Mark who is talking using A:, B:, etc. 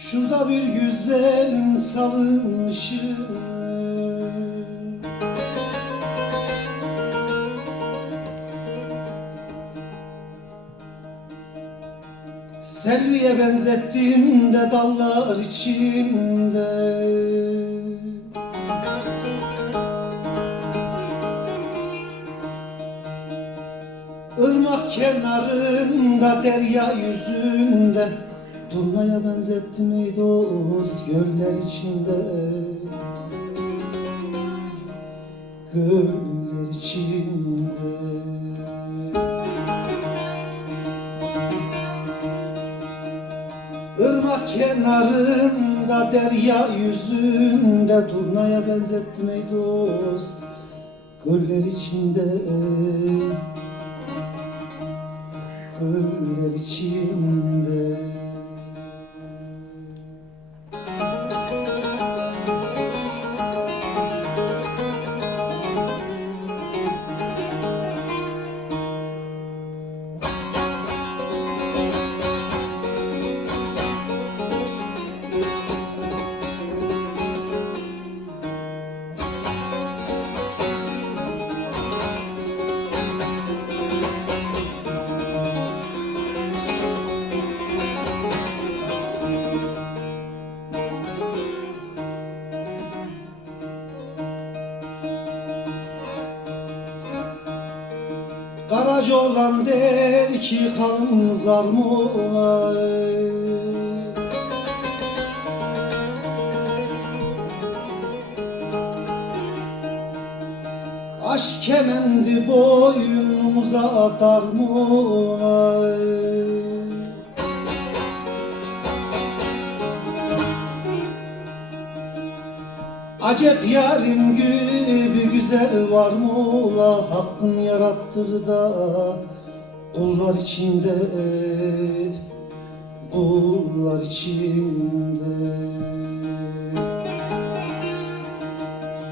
A: Şurada bir güzel salınışım Selviye benzettim de dallar içinde. Irmak kenarında derya yüzünde Turnaya benzettim ey dost göller içinde. Göller içinde. Irmak kenarında derya yüzünde Turnaya benzettim ey dost Göller içinde. Göller içinde Karaca olan der ki halım zar mı Aşk kemendi boynumuza dar mı olay Acep yarim gibi güzel var mı ola Hakkın yarattığı da kullar içinde Kullar içinde